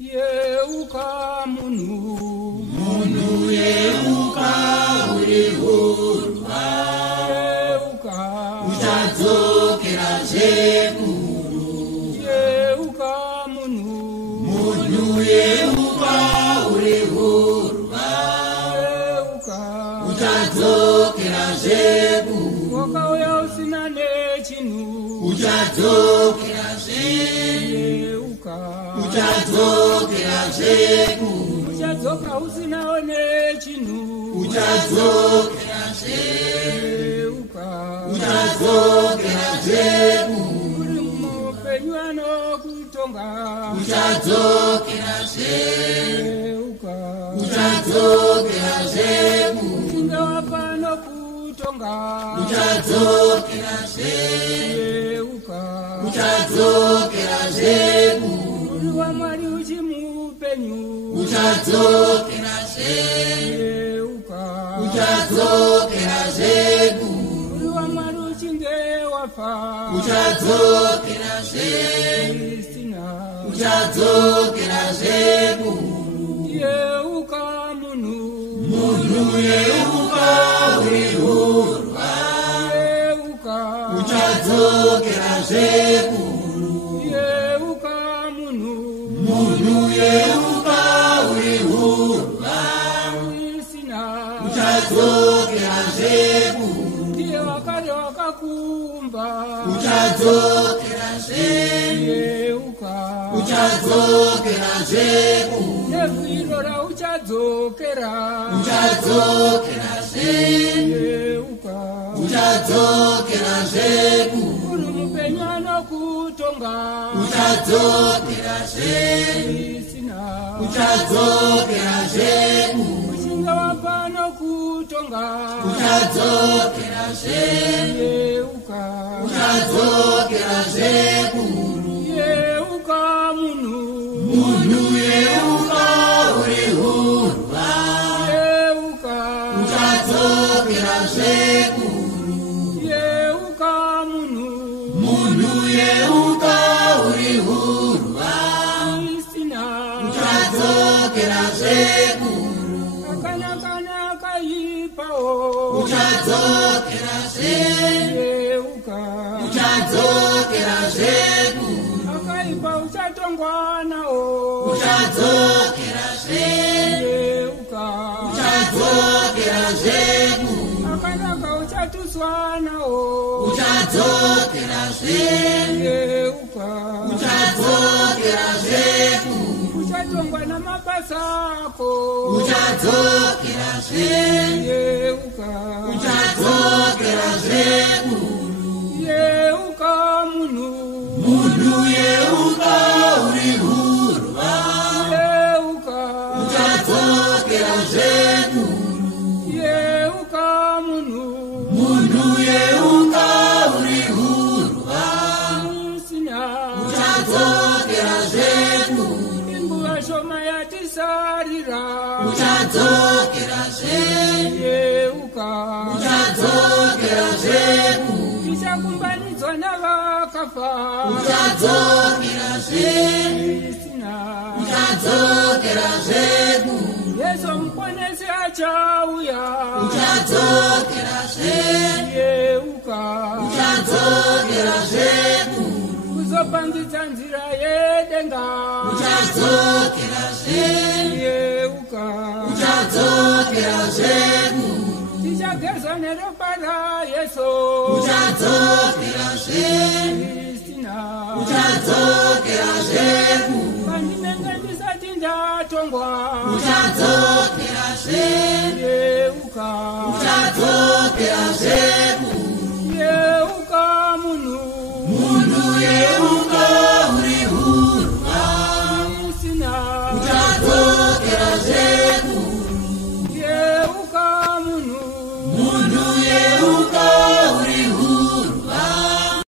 yeuka munhu yeuka uri hurwa yeuka uchadzokera zvekuru yeuka munhu yeuka uri hurwa yeuka uchadzokera zvekuru wakauya usina nechinhu uchadzokera yeuka uchadzokera zvekuru uchadzoka usinawo nechinhu uchadzokera yeuka uchadzokera zvekuru uri mupenyu anokutonga uchadzokera yeuka uchadzokera zvekuru unge wapa nokutonga uchadzokera yeuka uchadzokera zvekuru uri waMwari uchimupenyu uchadzokera yeuka uchadzokera zvekuru uri waMwari uchinge wafa uchadzokera isina uchadzokera zvekuru yeuka munhu yeuka uri hurwa yeuka uchadzokera zvekuru yeuka munhu yeuka uri hurwa isina uchadzokera zvekuru ndiye wakare wakakumba uchadzokera yeuka uchadzokera zvekuru nevhiro rauchadzokera uchadzokera yeuka uchadzokera zvekuru uri mupenyu anokutonga uchadzokera isina uchadzokera zvekuru uchinge wapa nokutonga uchadzokera yeuka uchadzokera zvekuru yeuka munhu yeuka uri hurwa yeuka uchadzokera zvekuru yeuka munhu yeuka uri hurwa isina uchadzokera zvekuru akanaka nakaipawo uchadzokera yeuka uchadzokera zvekuru akaipa uchatongwa nawo uchadzokera yeuka uchadzokera zvekuru akanaka uchatuswa nawo uchadzokera yeuka uchadzokera zvekuru uchatongwa namabasa ako uchadzokera yeuka uchadzokera zvekuru yeuka munhu yeuka uri hurwa yeuka uchadzokera zvekuru yeuka munhu yeuka uri hurwa isina uchadzokera zvekuru inguva shoma yatisarira uchadzokera yeuka uchadzokera zvekuru tichakumbanidzwa navakafa uchadzokera isina uchadzokera zvekuru yesu muponesi achauya uchadzokera yeuka uchadzokera zvekuru kuzopangidza nzira yedenga uchadzokera yeuka uchadzokera zvekuru tichagezwa neropa rayesu uchadzokera isina uchadzokera zvekuru pandinenge ndisati ndatongwa uchadzokera yeuka uchadzokera zvekuru yeuka munhu yeuka uri hurwa isina uchadzokera zvekuru